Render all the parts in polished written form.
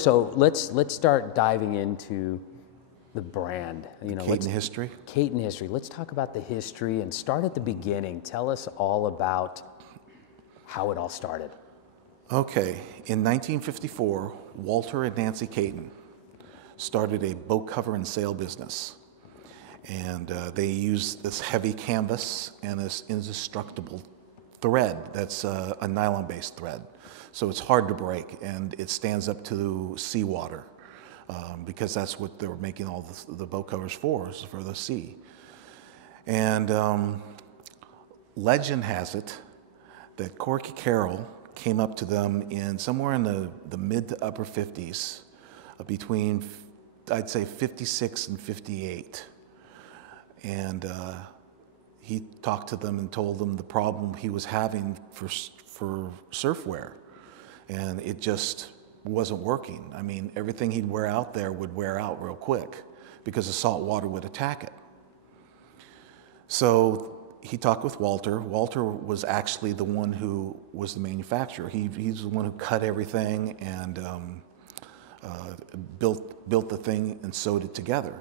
So let's start diving into the brand. You know, Katin history? Katin history. Let's talk about the history and start at the beginning. Tell us all about how it all started. Okay, in 1954, Walter and Nancy Katin started a boat cover and sail business. And they used this heavy canvas and this indestructible thread that's a nylon-based thread. So it's hard to break, and it stands up to seawater because that's what they were making all the boat covers for, is for the sea. And legend has it that Corky Carroll came up to them in somewhere in the mid to upper 50s, between, I'd say, 56 and 58. And he talked to them and told them the problem he was having for surfwear. And it just wasn't working. I mean, everything he'd wear out there would wear out real quick because the salt water would attack it. So he talked with Walter. Walter was actually the one who was the manufacturer. He's the one who cut everything and built the thing and sewed it together.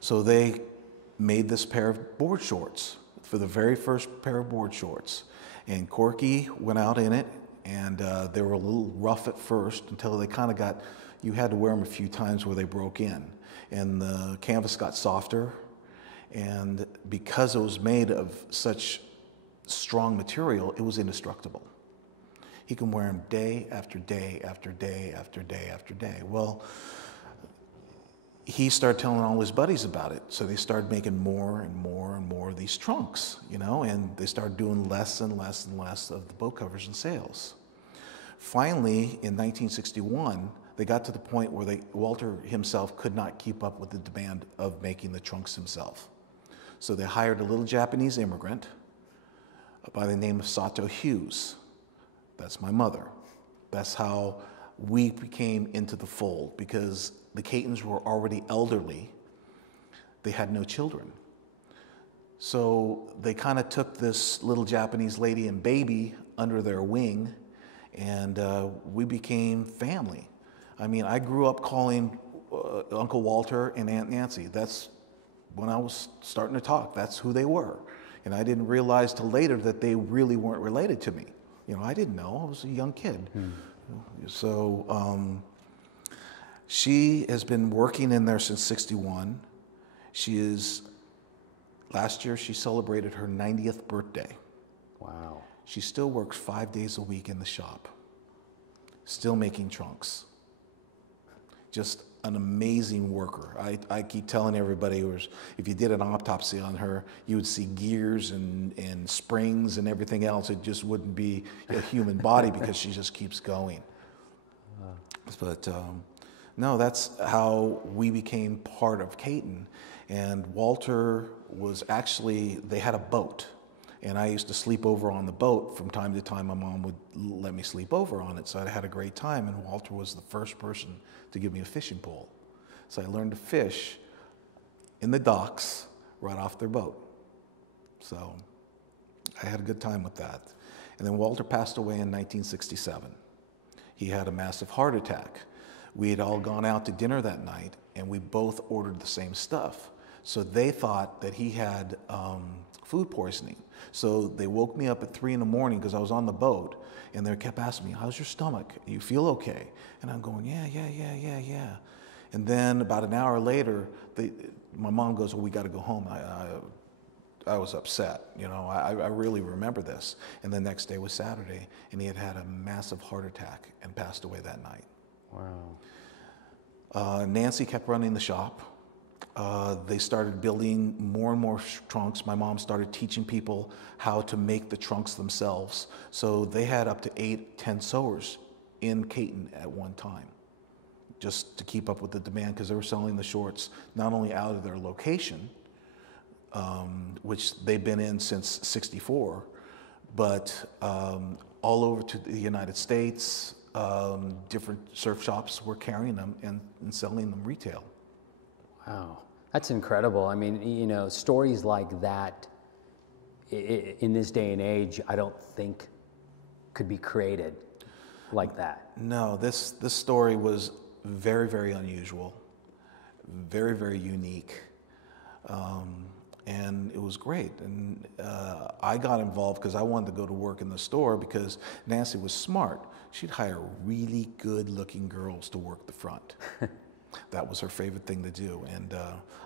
So they made this pair of board shorts for the very first pair of board shorts. And Corky went out in it, and they were a little rough at first until they kind of got, you had to wear them a few times where they broke in. And the canvas got softer, and because it was made of such strong material, it was indestructible. He can wear them day after day after day after day after day. Well, he started telling all his buddies about it. So they started making more and more and more of these trunks, you know, and they started doing less and less and less of the boat covers and sails. Finally, in 1961, they got to the point where Walter himself could not keep up with the demand of making the trunks himself. So they hired a little Japanese immigrant by the name of Sato Hughes. That's my mother. That's how we became into the fold, because the Katins were already elderly. They had no children. So they kind of took this little Japanese lady and baby under their wing, and we became family. I mean, I grew up calling Uncle Walter and Aunt Nancy. That's when I was starting to talk. That's who they were. And I didn't realize till later that they really weren't related to me. You know, I didn't know. I was a young kid. So she has been working in there since '61. Last year she celebrated her 90th birthday. Wow. She still works 5 days a week in the shop, still making trunks. Just an amazing worker. I keep telling everybody, if you did an autopsy on her, you would see gears and springs and everything else. It just wouldn't be a human body because she just keeps going. But no, that's how we became part of Katin. And Walter was actually, they had a boat. And I used to sleep over on the boat from time to time. My mom would let me sleep over on it, so I had a great time. And Walter was the first person to give me a fishing pole. So I learned to fish in the docks right off their boat. So I had a good time with that. And then Walter passed away in 1967. He had a massive heart attack. We had all gone out to dinner that night, and we both ordered the same stuff. So they thought that he had food poisoning. So they woke me up at 3 in the morning because I was on the boat, and they kept asking me, "How's your stomach? You feel okay?" And I'm going, yeah. And then about an hour later, my mom goes, "Well, we got to go home." I was upset, you know. I really remember this. And the next day was Saturday, and he had had a massive heart attack and passed away that night. Wow. Nancy kept running the shop. They started building more and more trunks. My mom started teaching people how to make the trunks themselves. So they had up to 8, 10 sewers in Katin at one time, just to keep up with the demand, because they were selling the shorts not only out of their location, which they've been in since '64, but all over to the United States. Different surf shops were carrying them and selling them retail. Wow, that's incredible. I mean, you know, stories like that in this day and age, I don't think could be created like that. No, this story was very, very unusual, very, very unique. And it was great. And I got involved because I wanted to go to work in the store because Nancy was smart. She'd hire really good-looking girls to work the front. That was her favorite thing to do. And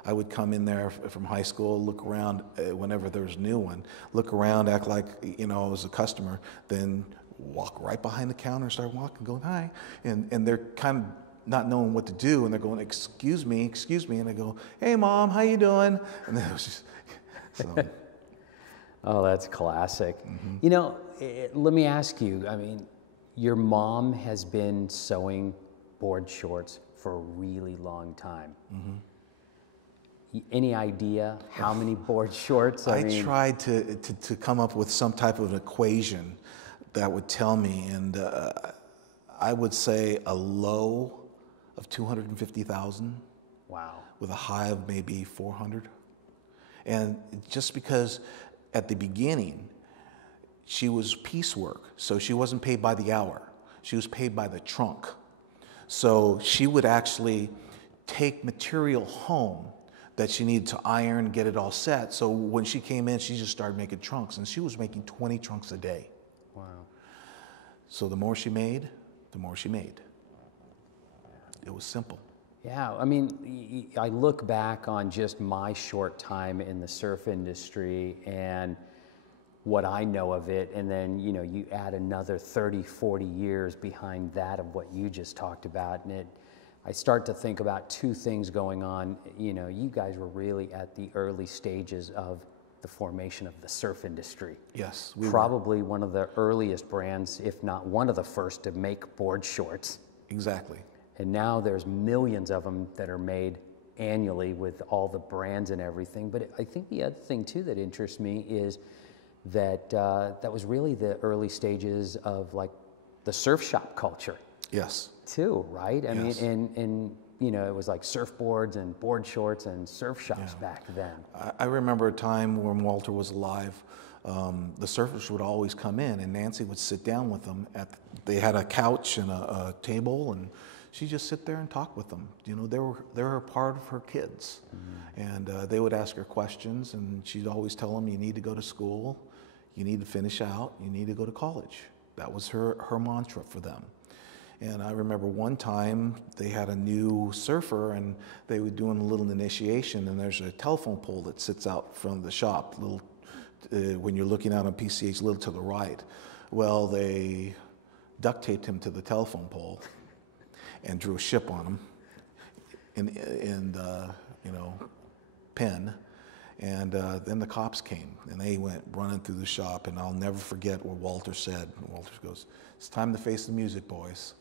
I would come in there from high school, look around whenever there was a new one, look around, act like, you know, I was a customer, then walk right behind the counter and start walking, going, hi. And they're kind of not knowing what to do, and they're going, excuse me, and I go, hey, Mom, how you doing? And then it was just, so. Oh, that's classic. You know, let me ask you, I mean, your mom has been sewing board shorts for a really long time. Any idea how many board shorts? I mean, tried to come up with some type of an equation that would tell me, and I would say a low of 250,000. Wow. With a high of maybe 400. And just because at the beginning, she was piecework, so she wasn't paid by the hour. She was paid by the trunk. So she would actually take material home that she needed to iron, get it all set. So when she came in, she just started making trunks, and she was making 20 trunks a day. Wow. So the more she made, the more she made. It was simple. Yeah, I mean, I look back on just my short time in the surf industry and what I know of it, and then, you know, you add another 30, 40 years behind that of what you just talked about, and I start to think about two things going on. You know, you guys were really at the early stages of the formation of the surf industry. Yes, we probably were one of the earliest brands, if not one of the first, to make board shorts. Exactly. And now there's millions of them that are made annually with all the brands and everything. But I think the other thing too that interests me is that that was really the early stages of like the surf shop culture. Yes. Too, right? I Yes. mean, and you know, it was like surfboards and board shorts and surf shops back then. I remember a time when Walter was alive. The surfers would always come in, and Nancy would sit down with them. They had a couch and a table, and she'd just sit there and talk with them. You know, they were a part of her kids, and they would ask her questions, and she'd always tell them, "You need to go to school, you need to finish out, you need to go to college." That was her mantra for them. And I remember one time they had a new surfer, and they were doing a little initiation, and there's a telephone pole that sits out from the shop, little when you're looking out on PCH, a little to the right. Well, they duct taped him to the telephone pole and drew a ship on him in you know, pin. And then the cops came, and they went running through the shop, and I'll never forget what Walter said. Walter goes, "It's time to face the music, boys."